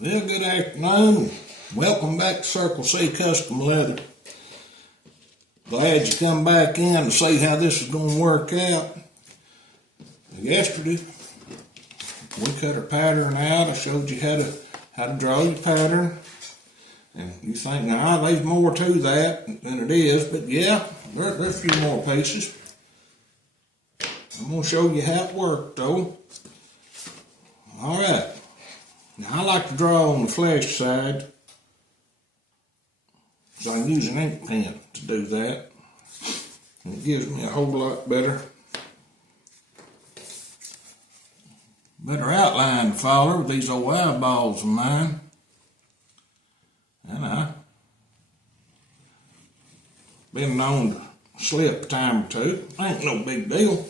Well, good afternoon. Welcome back to Circle C Custom Leather. Glad you come back in to see how this is going to work out. Yesterday, we cut our pattern out. I showed you how to draw your pattern. And you think, nah, there's more to that than it is. But yeah, there's a few more pieces. I'm going to show you how it worked, though. All right. Now, I like to draw on the flesh side, so I can use an ink pen to do that. And it gives me a whole lot better outline to follow with these old eyeballs of mine. And I've been known to slip a time or two. Ain't no big deal.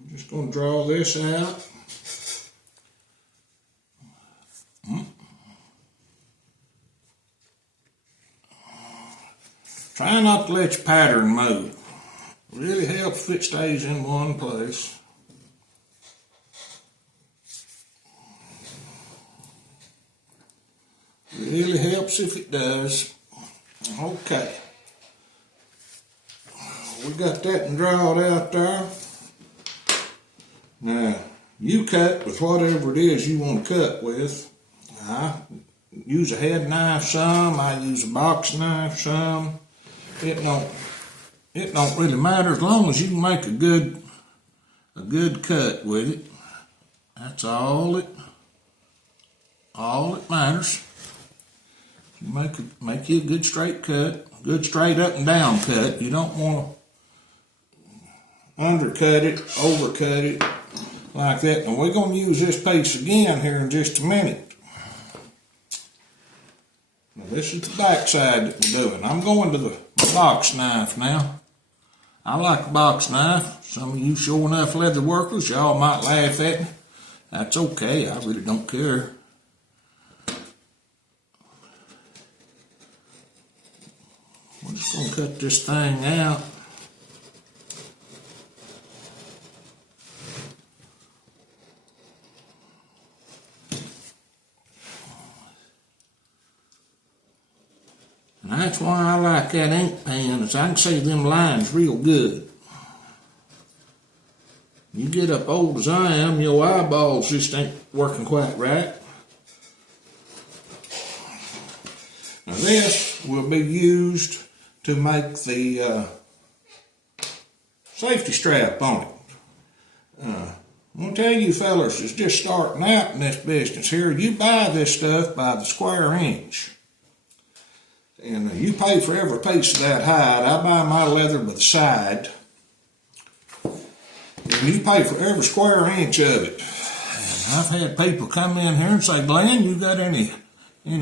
I'm just going to draw this out. Try not to let your pattern move. It really helps if it stays in one place. Really helps if it does. Okay. We got that and drawed out there. Now, you cut with whatever it is you want to cut with. I use a head knife some. I use a box knife some. It don't really matter as long as you can make a good cut with it. That's all it matters. You make you a good straight cut, good straight up and down cut. You don't want to undercut it, overcut it like that. And we're going to use this piece again here in just a minute. Now this is the back side that we're doing. I'm going to the box knife now. I like a box knife. Some of you sure enough leather workers, y'all might laugh at me. That's okay, I really don't care. We're just going to cut this thing out. And that's why I like that ink pen, is I can see them lines real good. You get up old as I am, your eyeballs just ain't working quite right. Now this will be used to make the safety strap on it. I'm going to tell you fellas that's just starting out in this business here, you buy this stuff by the square inch. And you pay for every piece of that hide. I buy my leather by the side. And you pay for every square inch of it. And I've had people come in here and say, Glenn, you got any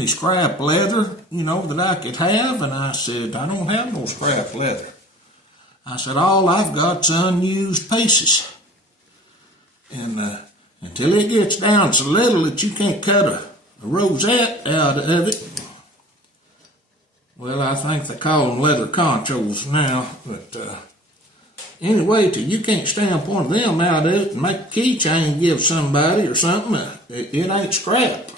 scrap leather, that I could have? And I said, I don't have no scrap leather. I said, all I've got's unused pieces. And until it gets down so little that you can't cut a rosette out of it, well, I think they call them leather conchos now, but anyway, till you can't stamp one of them out of it and make a keychain and give somebody or something, it ain't scrap.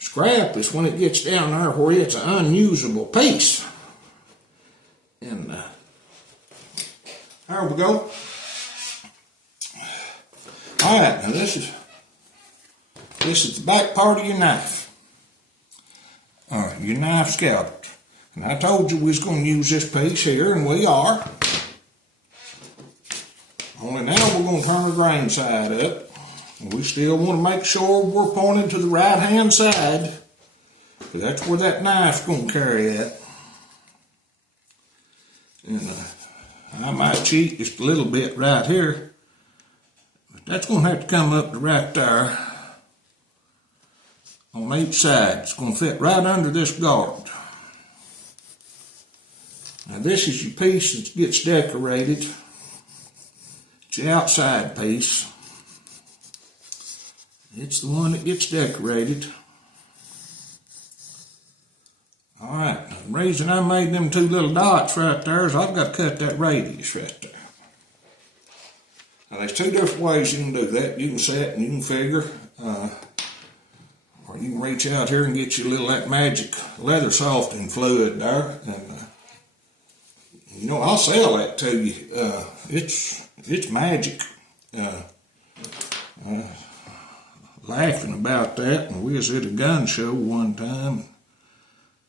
Scrap is when it gets down there where it's an unusable piece. And there we go. All right, now this is the back part of your knife. All right, your knife scalpel. And I told you we was going to use this piece here, and we are. Only now we're going to turn the grain side up. And we still want to make sure we're pointing to the right-hand side, because that's where that knife's going to carry at. And I might cheat just a little bit right here, but that's going to have to come up to right there on each side. It's going to fit right under this guard. Now this is your piece that gets decorated. It's the outside piece. It's the one that gets decorated. Alright, the reason I made them two little dots right there is I've got to cut that radius right there. Now, there's two different ways you can do that. You can set and you can figure, or you can reach out here and get you a little of that magic leather softening fluid there. And you know, I'll sell that to you. It's magic. Laughing about that, and we was at a gun show one time.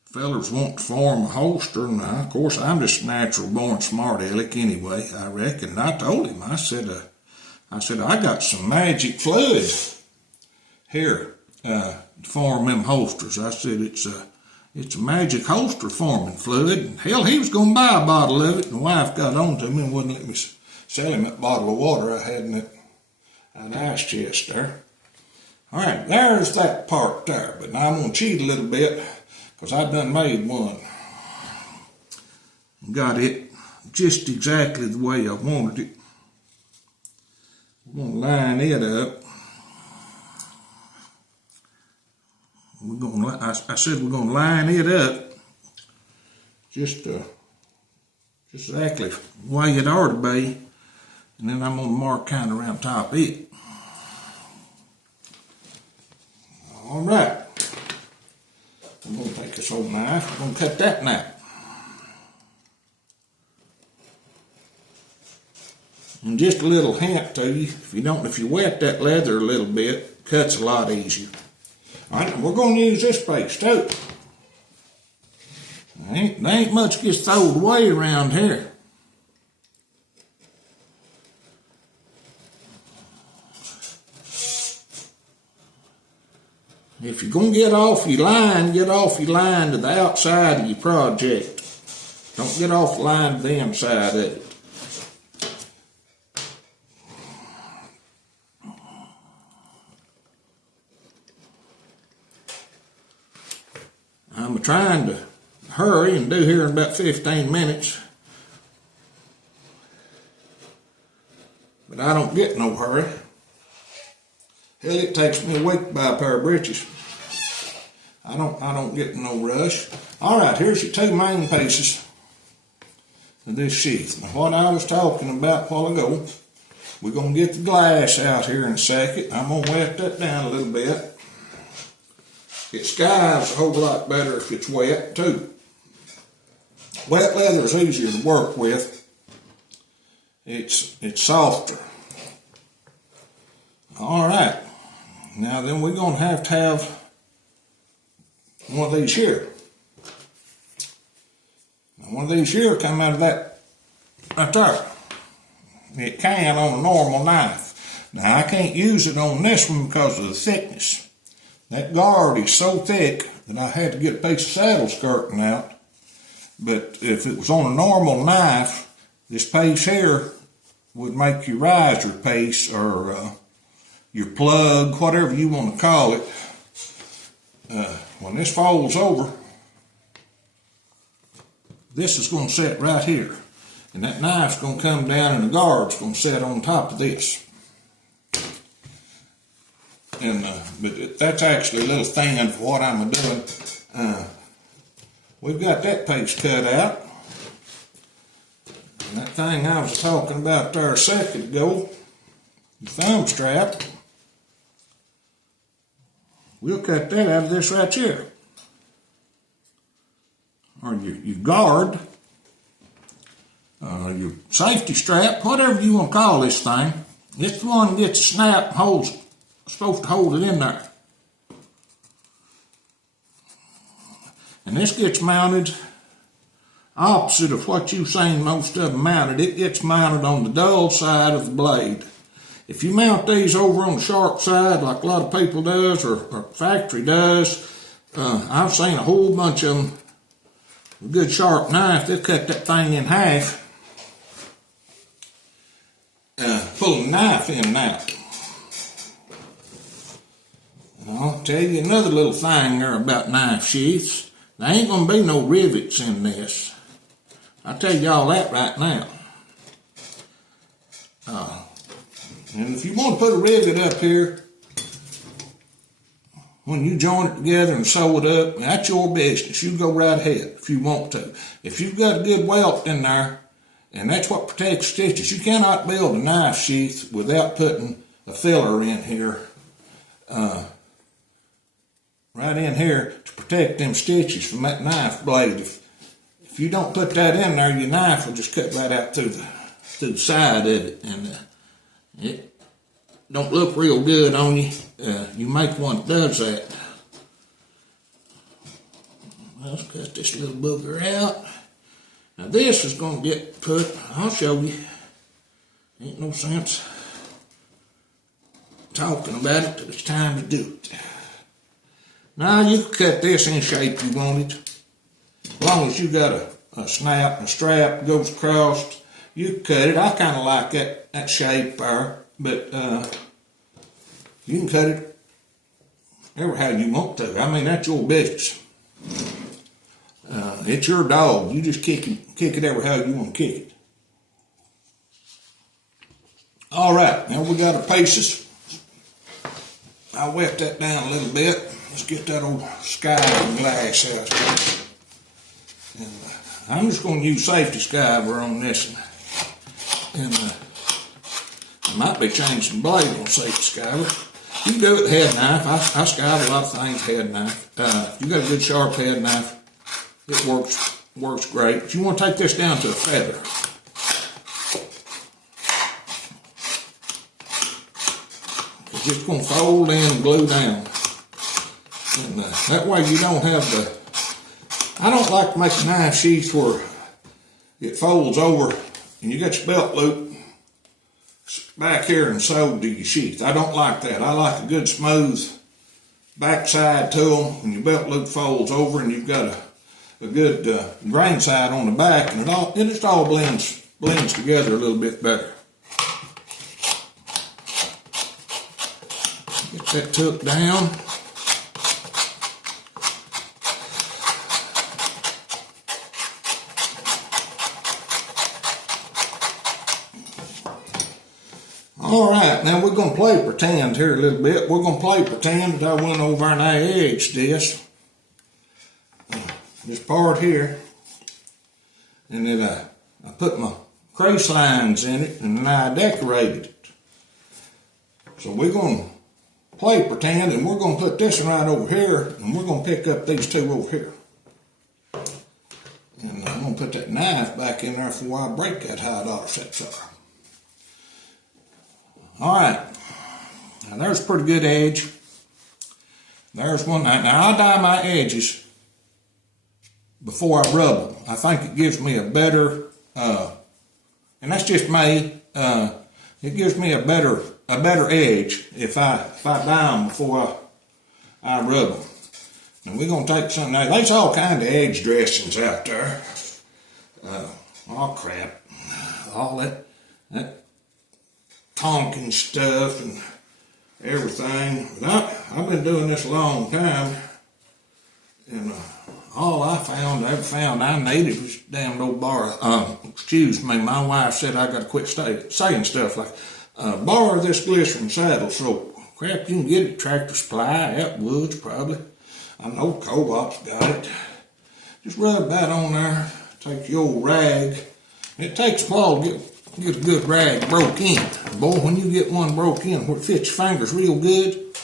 Fellas want to form a holster, and of course I'm just a natural born smart aleck anyway, I reckon. And I told him, I said, I got some magic fluid here to form them holsters. I said, it's a magic holster forming fluid. And hell, he was going to buy a bottle of it, and the wife got on to me and wouldn't let me sell him that bottle of water I had in that ice chest there. All right, there's that part there, but now I'm going to cheat a little bit because I done made one. Got it just exactly the way I wanted it. We're going to line it up. I said we're going to line it up just exactly the way it ought to be, and then I'm going to mark kind of around top of it. All right, I'm going to take this old knife, I'm going to cut that knife. And just a little hint to you, if you wet that leather a little bit, it cuts a lot easier. All right, we're going to use this piece too. There ain't much gets thrown away around here. If you're going to get off your line to the outside of your project. Don't get off the line to the inside of it. I'm trying to hurry and do here in about 15 minutes. But I don't get no hurry. Hell, it takes me a week to buy a pair of breeches. I don't get no rush. All right, here's your two main pieces of this sheath. Now, what I was talking about a while ago, we're going to get the glass out here in a second. I'm going to wet that down a little bit. It skies a whole lot better if it's wet, too. Wet leather is easier to work with. It's softer. All right. Now then we're going to have one of these here. Now, one of these here come out of that right there. It can on a normal knife. Now I can't use it on this one because of the thickness. That guard is so thick that I had to get a piece of saddle skirting out. But if it was on a normal knife, this piece here would make your riser piece or your plug, whatever you want to call it. When this folds over, this is going to sit right here. And that knife's going to come down and the guard's going to sit on top of this. And but that's actually a little thin for what I'm doing. We've got that piece cut out. And that thing I was talking about there a second ago, the thumb strap, we'll cut that out of this right here. Or your guard, your safety strap, whatever you want to call this thing. It's the one that gets a snap and holds it. Supposed to hold it in there. And this gets mounted opposite of what you've seen most of them mounted. It gets mounted on the dull side of the blade. If you mount these over on the sharp side like a lot of people does or factory does, I've seen a whole bunch of them with a good sharp knife. They'll cut that thing in half, pulling the knife in and out. And I'll tell you another little thing there about knife sheaths. There ain't going to be no rivets in this. I'll tell y'all that right now. And if you want to put a rivet up here, when you join it together and sew it up, that's your business. You go right ahead if you want to. If you've got a good welt in there, And that's what protects stitches. You cannot build a knife sheath without putting a filler in here, right in here, to protect them stitches from that knife blade. If you don't put that in there, your knife will just cut right out through the side of it, and it don't look real good on you. You make one that does that. Let's cut this little booger out. Now this is going to get put, I'll show you. Ain't no sense talking about it till it's time to do it. Now you can cut this any shape you want it. As long as you got a snap and a strap that goes across, you can cut it. I kind of like that shape there, but you can cut it ever how you want to. I mean, that's your business. It's your dog. You just kick it ever how you want to kick it. All right, now we got our pieces. I'll wet that down a little bit. Let's get that old sky glass out. And I'm just going to use safety skiver on this one. And I might be changing the blade on safety skiver. You can do it with a head knife. I skive a lot of things head knife. If you got a good sharp head knife, it works great. But you want to take this down to a feather. It's just going to fold in and glue down. And that way you don't have I don't like to make a knife sheath where it folds over and you got your belt loop back here and sewed to your sheath. I don't like that. I like a good smooth backside to them when your belt loop folds over and you've got a good grain side on the back, and it just all blends together a little bit better. Get that tucked down. All right, now we're going to play pretend here a little bit. We're going to play pretend that I went over and I edged this part here, and then I put my crease lines in it, and then I decorated it. So we're going to play pretend, and we're going to put this one right over here, and we're going to pick up these two over here. And I'm going to put that knife back in there before I break that $100 set jar. All right, now there's a pretty good edge. There's one. Now I dye my edges before I rub them. I think it gives me a better, and that's just me. It gives me a better edge if I dye them before I rub them. And we're gonna take some. Now there's all kind of edge dressings out there. All crap, all that Tonkin stuff and everything. But I've been doing this a long time, and all I ever found I needed was damn old bar. Excuse me, my wife said I got to quit saying stuff like borrow this glycerin saddle soap. Crap, you can get it at Tractor Supply, Atwood's probably. I know Co-op's got it. Just rub that on there. Take your old rag. It takes a while to get a good rag broke in. Boy, when you get one broke in where it fits your fingers real good,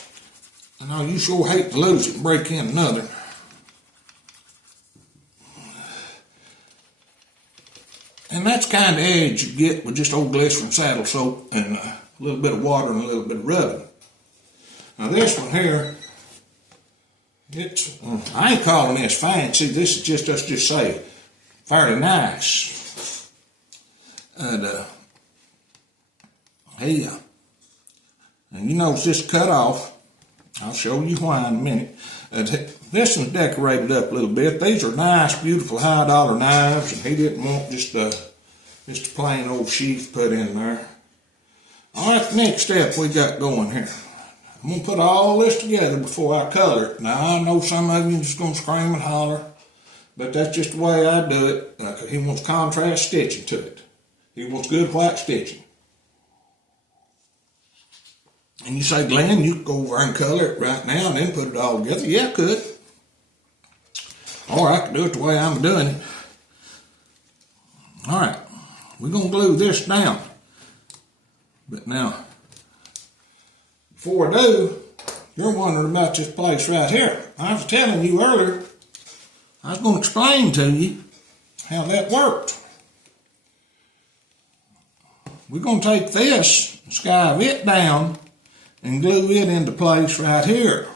I know you sure hate to lose it and break in another. And that's the kind of edge you get with just old glycerin saddle soap and a little bit of water and a little bit of rubbing. Now this one here, I ain't calling this fancy. This is just, let's just say, fairly nice. And and you notice this cut off. I'll show you why in a minute. This one's decorated up a little bit. These are nice, beautiful $100 knives, and he didn't want just a plain old sheath put in there. All right, the next step we got going here. I'm gonna put all this together before I color it. Now I know some of you are just gonna scream and holler, but that's just the way I do it. He wants contrast stitching to it. He wants good white stitching. And you say, Glenn, you could go over and color it right now and then put it all together. Yeah, I could. Or I could do it the way I'm doing it. All right. we're going to glue this down. But now, before I do, you're wondering about this place right here. I was telling you earlier, I was going to explain to you how that worked. We're going to take this, skive it down, and glue it into place right here.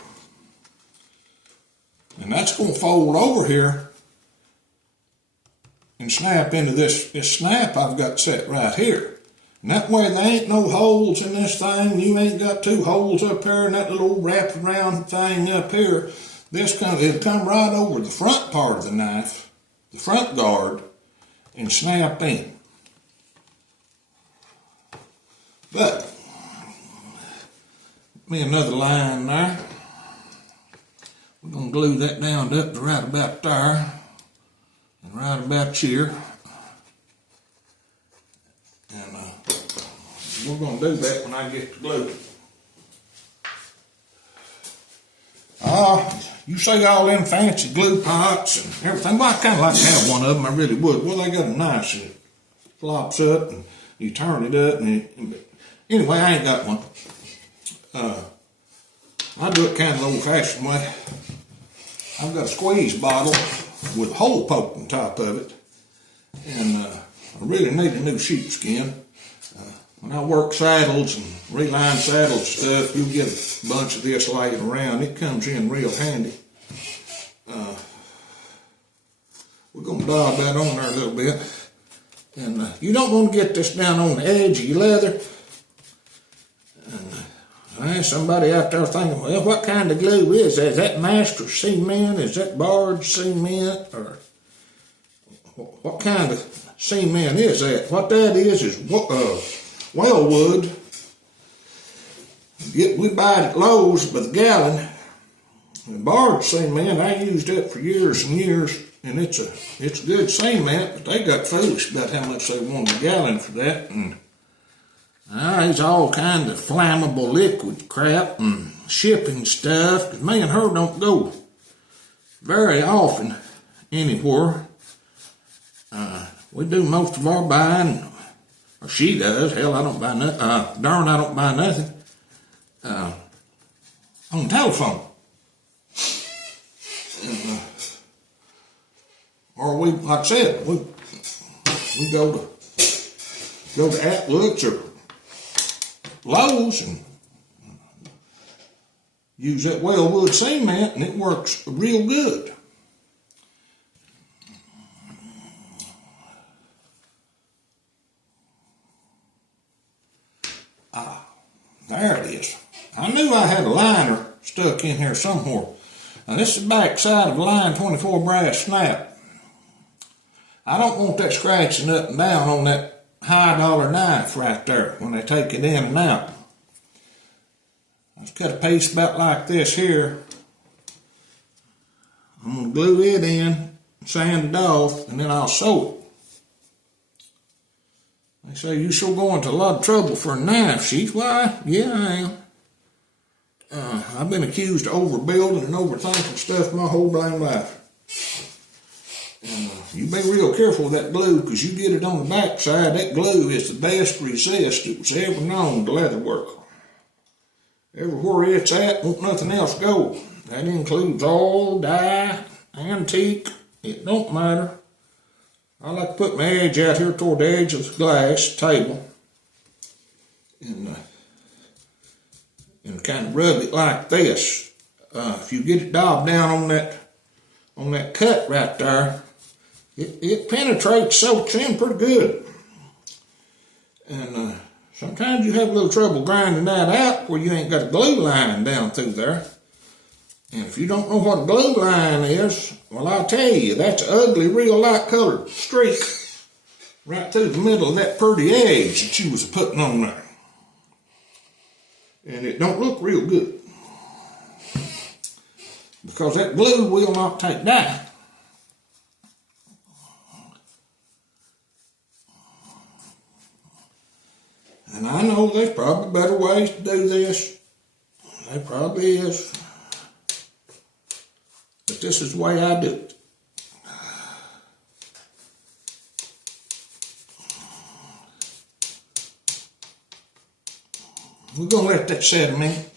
And that's going to fold over here and snap into this snap I've got set right here. And that way there ain't no holes in this thing. You ain't got two holes up here and that little wrapped around thing up here. It'll come right over the front part of the knife, the front guard, and snap in. But, me another line there. We're going to glue that down up to right about there and right about here. And we're going to do that when I get the glue. You see all them fancy glue pots and everything. Well, I kind of like to have one of them. I really would. Well, they got them nice. It flops up and you turn it up. But anyway, I ain't got one. I do it kind of the old-fashioned way. I've got a squeeze bottle with a hole poked on top of it. And I really need a new sheepskin. When I work saddles and reline saddles and stuff, you'll get a bunch of this laying around. It comes in real handy. We're going to dab that on there a little bit. And you don't want to get this down on the edge of your leather. And somebody out there thinking, well, what kind of glue is that? Is that master cement? Is that barge cement? Or what kind of cement is that? What that is wellwood. We buy it at Lowe's by the gallon. And barge cement, I used it for years and years, and it's good cement, but they got foolish about how much they wanted a gallon for that. And it's all kind of flammable liquid crap and shipping stuff. 'Cause me and her don't go very often anywhere. We do most of our buying, or she does. Hell, I don't buy nothing. Darn, I don't buy nothing on the telephone. And, or we, like I said, we go to Atwood's or Lowe's and use that wellwood cement, and it works real good. There it is. I knew I had a liner stuck in here somewhere. Now this is the back side of a line 24 brass snap. I don't want that scratching up and down on that high dollar knife right there when they take it in and out. I've cut a piece about like this here. I'm going to glue it in, sand it off, and then I'll sew it. They say you sure go into a lot of trouble for a knife, Sheath. Why? Yeah, I am. I've been accused of overbuilding and overthinking stuff my whole dang life. And you be real careful with that glue, because you get it on the back side. That glue is the best resist that was ever known to leatherwork. Everywhere it's at, won't nothing else go. That includes all dye, antique, it don't matter. I like to put my edge out here toward the edge of the glass table and kind of rub it like this. If you get it daubed down on that cut right there, it penetrates, soaks in pretty good. And sometimes you have a little trouble grinding that out where you ain't got a glue line down through there. And if you don't know what a glue line is, well, I'll tell you, that's an ugly, real light colored streak right through the middle of that pretty edge that you was putting on there. And it don't look real good, because that glue will not take dye. And I know there's probably better ways to do this. There probably is. But this is the way I do it. We're gonna let that set a minute.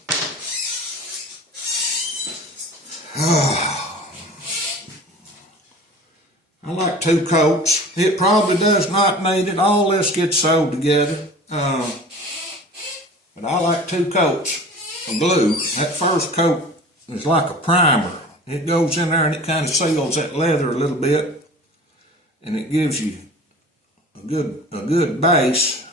I like 2 coats. It probably does not need it. All this gets sewed together. But I like 2 coats of glue. That first coat is like a primer. It goes in there and it kind of seals that leather a little bit, and it gives you a good base.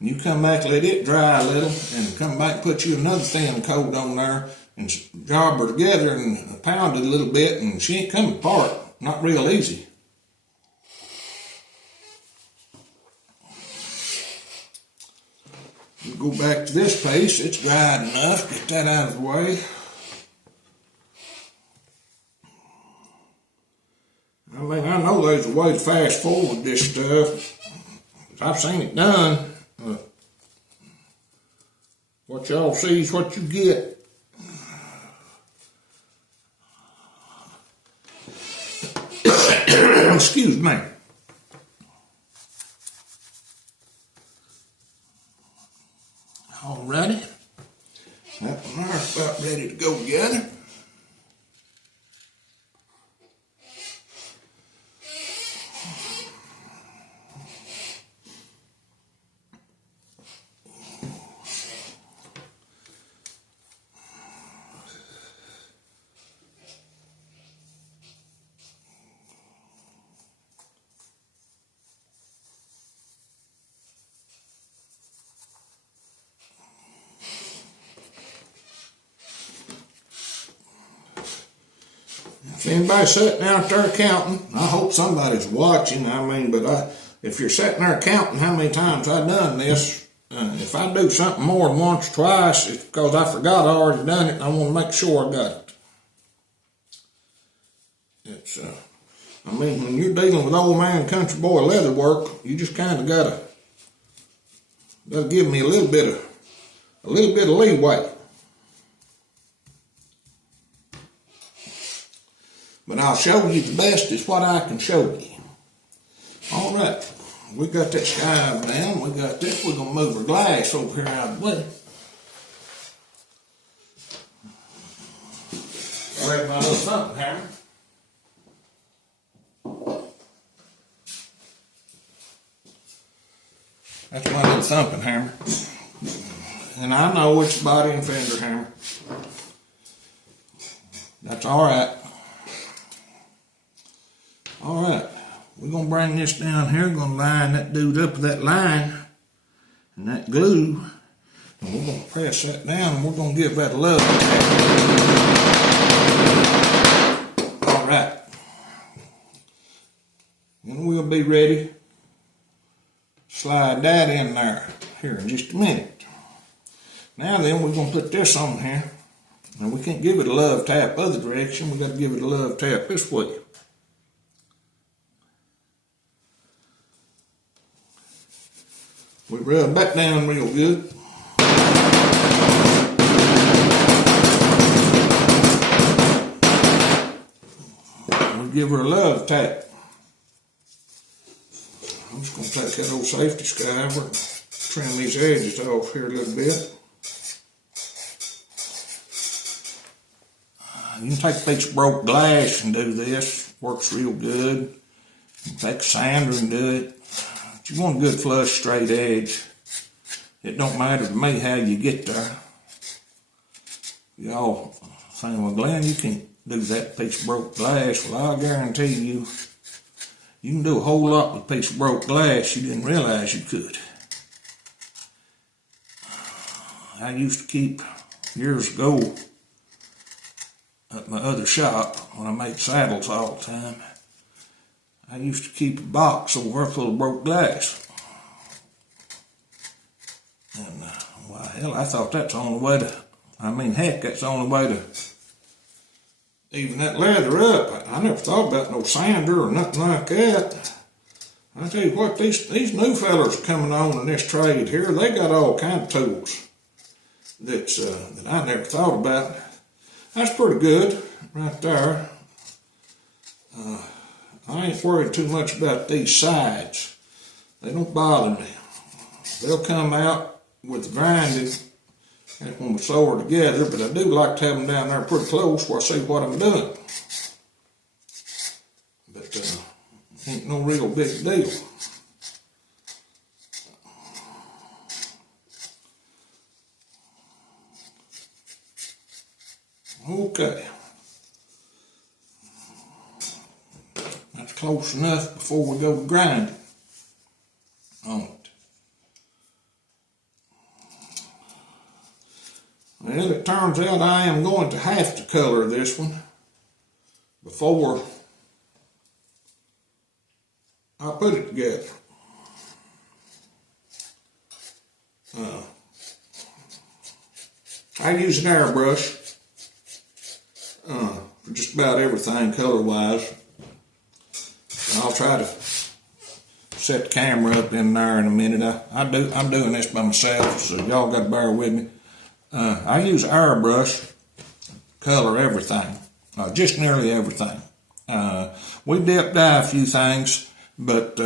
You come back, let it dry a little, and come back and put you another thin coat on there, and job her together and pound it a little bit, and she ain't coming apart. Not real easy. We go back to this piece. It's dried enough. Get that out of the way. I mean, I know there's a way to fast forward this stuff. I've seen it done. What y'all see is what you get. Excuse me. Alrighty. That one there's about ready to go together. If anybody's sitting out there counting, I hope somebody's watching. I mean, but if you're sitting there counting how many times I've done this, if I do something more than once or twice, it's because I forgot I already done it, and I want to make sure I got it. It's, I mean, when you're dealing with old man country boy leather work, you just kind of gotta give me a little bit of leeway. But I'll show you the best is what I can show you. All right, we got that sky down. We got this. We're gonna move our glass over here out of the way. Grab my little thumping hammer. That's my little thumping hammer. And I know it's a body and fender hammer. That's all right. All right, we're going to bring this down here. We're going to line that dude up with that line and that glue. And we're going to press that down, and we're going to give that a love tap. All right. And we'll be ready to slide that in there here in just a minute. Now then, we're going to put this on here. Now, we can't give it a love tap other direction. We got to give it a love tap this way. We rub that down real good. We give her a love tap. I'm just going to take that old safety skyver and trim these edges off here a little bit. You can take a piece of broke glass and do this. Works real good. You can take a sander and do it. But you want a good flush straight edge. It don't matter to me how you get there. Y'all saying, well, Glenn, you can't do that piece of broke glass. Well, I guarantee you, you can do a whole lot with a piece of broke glass you didn't realize you could. I used to keep, years ago, at my other shop, when I made saddles all the time, I used to keep a box over full of broke glass. And, well, hell, I thought that's the only way to, heck, that's the only way to even that leather up. I never thought about no sander or nothing like that. I tell you what, these new fellas coming on in this trade here, they got all kind of tools that I never thought about. That's pretty good right there. I ain't worried too much about these sides. They don't bother me. They'll come out with the grinding, that's when we sew her together, but I do like to have them down there pretty close where I see what I'm doing. But ain't no real big deal. Okay. That's close enough before we go grinding on it. Well, it turns out I am going to have to color this one before I put it together. I use an airbrush for just about everything color-wise. I'll try to set the camera up in there in a minute. I'm doing this by myself, so y'all got to bear with me. I use airbrush color everything, just nearly everything. We dip dye a few things, but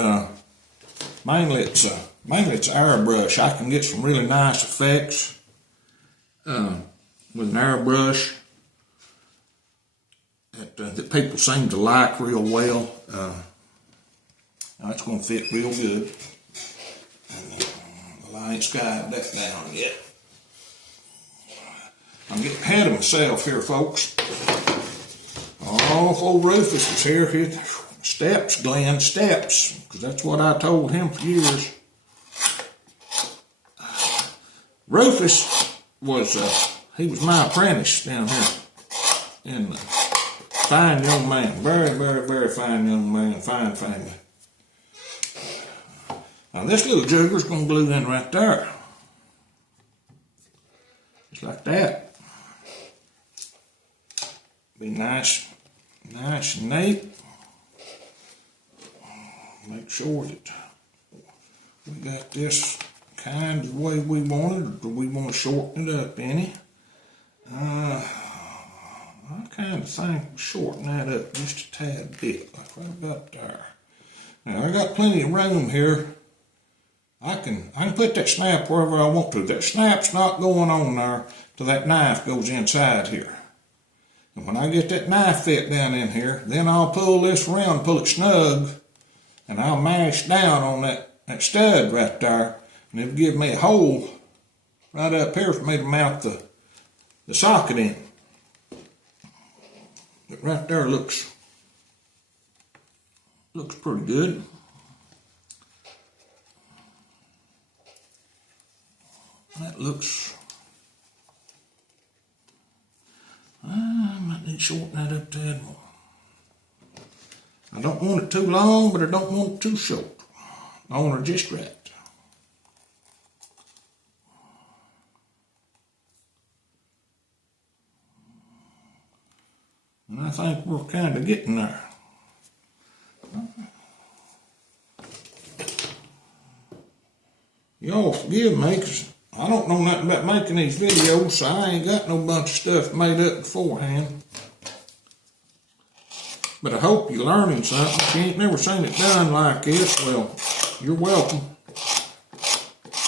mainly it's airbrush. I can get some really nice effects with an airbrush that people seem to like real well. That's going to fit real good. Well, I ain't skied that down yet. I'm getting ahead of myself here, folks. Oh, if old Rufus was here, he'd steps, Glenn, steps, because that's what I told him for years. Rufus was, he was my apprentice down here. And fine young man, very, very, very fine young man, fine family. Now this little jugger's going to glue in right there. Just like that. Be nice and neat. Make sure that we got this kind of the way we want it, or do we want to shorten it up any? I kind of think we'll shorten that up just a tad bit, like right about there. Now I got plenty of room here. I can put that snap wherever I want to. That snap's not going on there till that knife goes inside here. And when I get that knife fit down in here, then I'll pull this around, pull it snug, and I'll mash down on that stud right there, and it'll give me a hole right up here for me to mount the socket in. But right there looks pretty good. That looks, I might need to shorten that up a tad more. I don't want it too long, but I don't want it too short. I want her just right. And I think we're kind of getting there. Y'all forgive me, because I don't know nothing about making these videos, so I ain't got no bunch of stuff made up beforehand. But I hope you're learning something. If you ain't never seen it done like this, well, you're welcome.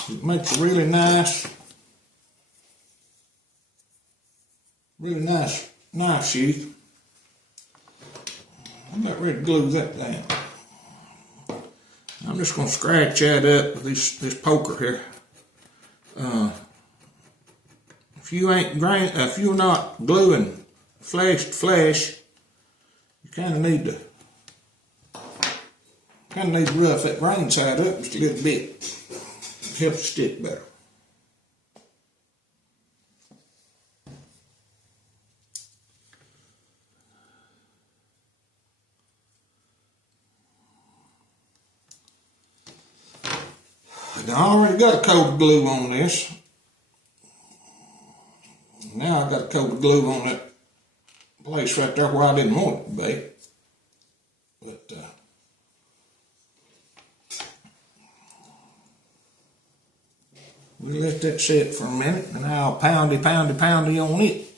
It makes a really nice knife sheath. I'm about ready to glue that down. I'm just going to scratch that up with this poker here. If you're not gluing flesh to flesh, you kind of need to rough that grain side up just a little bit. It helps it stick better. Now, I already got a coat of glue on this. Now I got a coat of glue on that place right there where I didn't want it to be. But we'll let that sit for a minute, and I'll poundy on it.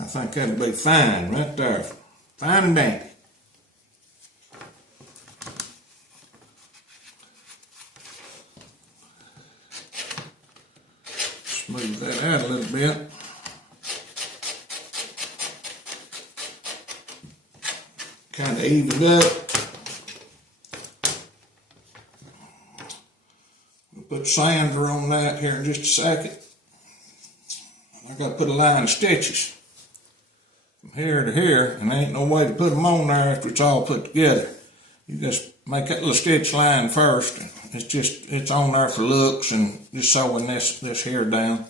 I think that'll be fine right there. Fine and dandy. Smooth that out a little bit. Kind of even it up. We'll put sander on that here in just a second. I got to put a line of stitches from here to here, and there ain't no way to put them on there after it's all put together. You just make that little stitch line first. It's on there for looks and just sewing this here down.